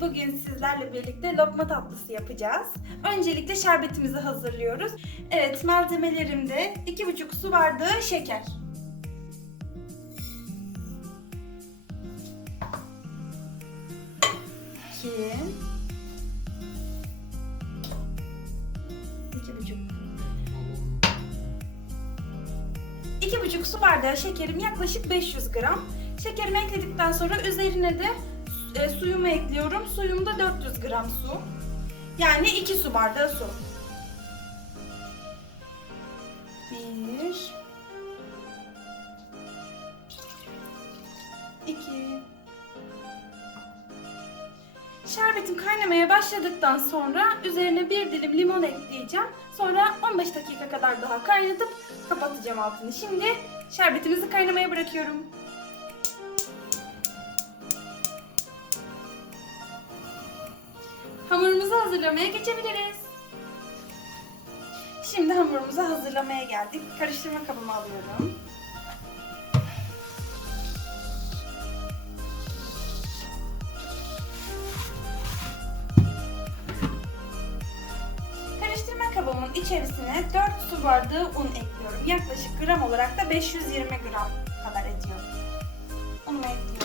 bugün sizlerle birlikte lokma tatlısı yapacağız. Öncelikle şerbetimizi hazırlıyoruz. Evet, malzemelerimde 2,5 su bardağı şeker. İki. İki buçuk. İki buçuk su bardağı şekerim yaklaşık 500 gram. Şekerimi ekledikten sonra üzerine de e, suyumu ekliyorum. Suyum da 400 gram su. Yani 2 su bardağı su. 1 2 Şerbetim kaynamaya başladıktan sonra üzerine bir dilim limon ekleyeceğim. Sonra 15 dakika kadar daha kaynatıp kapatacağım altını. Şimdi şerbetimizi kaynamaya bırakıyorum. Hazırlamaya geçebiliriz. Şimdi hamurumuzu hazırlamaya geldik. Karıştırma kabımı alıyorum. Karıştırma kabımın içerisine 4 su bardağı un ekliyorum. Yaklaşık gram olarak da 520 gram kadar ediyor. Unumu ekliyorum.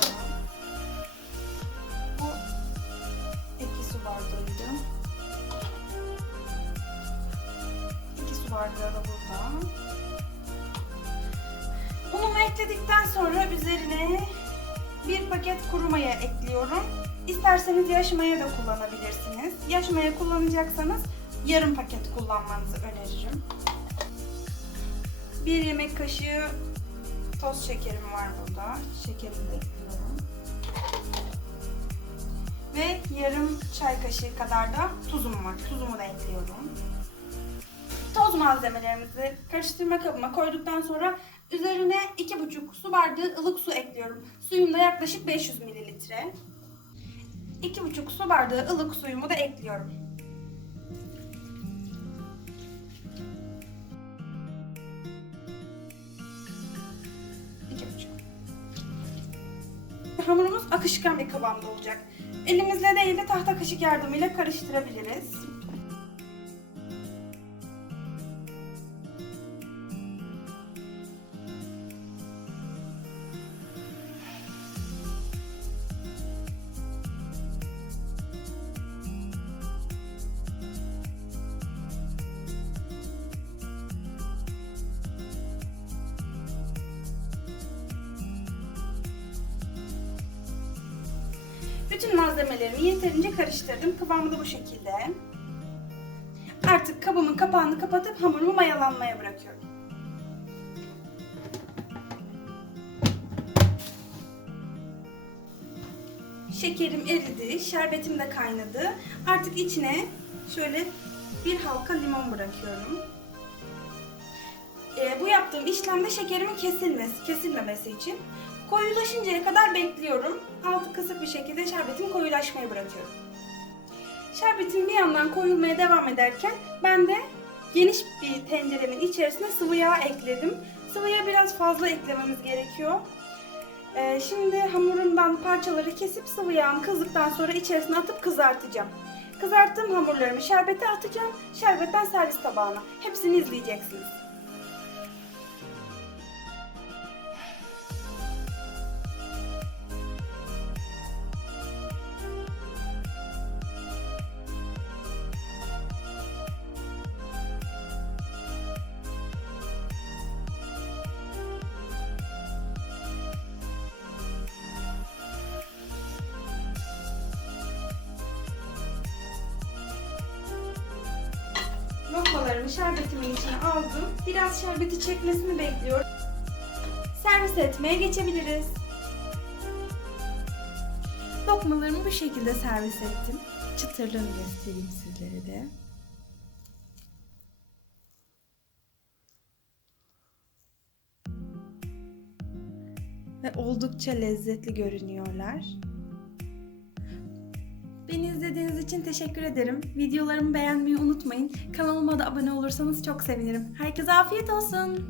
Sonra üzerine bir paket kuru maya ekliyorum. İsterseniz yaş maya da kullanabilirsiniz. Yaş maya kullanacaksanız yarım paket kullanmanızı öneririm. Bir yemek kaşığı toz şekerim var burada. Şekerimi de ekliyorum. Ve yarım çay kaşığı kadar da tuzum var. Tuzumu da ekliyorum. Toz malzemelerimizi karıştırma kabıma koyduktan sonra üzerine 2,5 su bardağı ılık su ekliyorum. Suyum da yaklaşık 500 mililitre. 2,5 su bardağı ılık suyumu da ekliyorum. Hamurumuz akışkan bir kıvamda olacak. Elimizle değil de tahta kaşık yardımıyla karıştırabiliriz. Bütün malzemelerimi yeterince karıştırdım. Kıvamı da bu şekilde. Artık kabımın kapağını kapatıp hamurumu mayalanmaya bırakıyorum. Şekerim eridi, şerbetim de kaynadı. Artık içine şöyle bir halka limon bırakıyorum. Ee, bu yaptığım işlemde şekerimin kesilmesi, kesilmemesi için koyulaşıncaya kadar bekliyorum. Altı kısık bir şekilde şerbetimi koyulaşmaya bırakıyorum. Şerbetim bir yandan koyulmaya devam ederken ben de geniş bir tenceremin içerisine sıvı yağ ekledim. Sıvı yağ biraz fazla eklememiz gerekiyor. Ee, şimdi hamurumdan parçaları kesip sıvı yağım kızdıktan sonra içerisine atıp kızartacağım. Kızarttığım hamurlarımı şerbete atacağım. Şerbetten servis tabağına. Hepsini izleyeceksiniz. Lokmalarımı şerbetimin içine aldım. Biraz şerbeti çekmesini bekliyorum. Servis etmeye geçebiliriz. Lokmalarımı bu şekilde servis ettim. Çıtırlığını göstereyim sizlere de. Ve oldukça lezzetli görünüyorlar. Beni izlediğiniz için teşekkür ederim. Videolarımı beğenmeyi unutmayın. Kanalıma da abone olursanız çok sevinirim. Herkese afiyet olsun.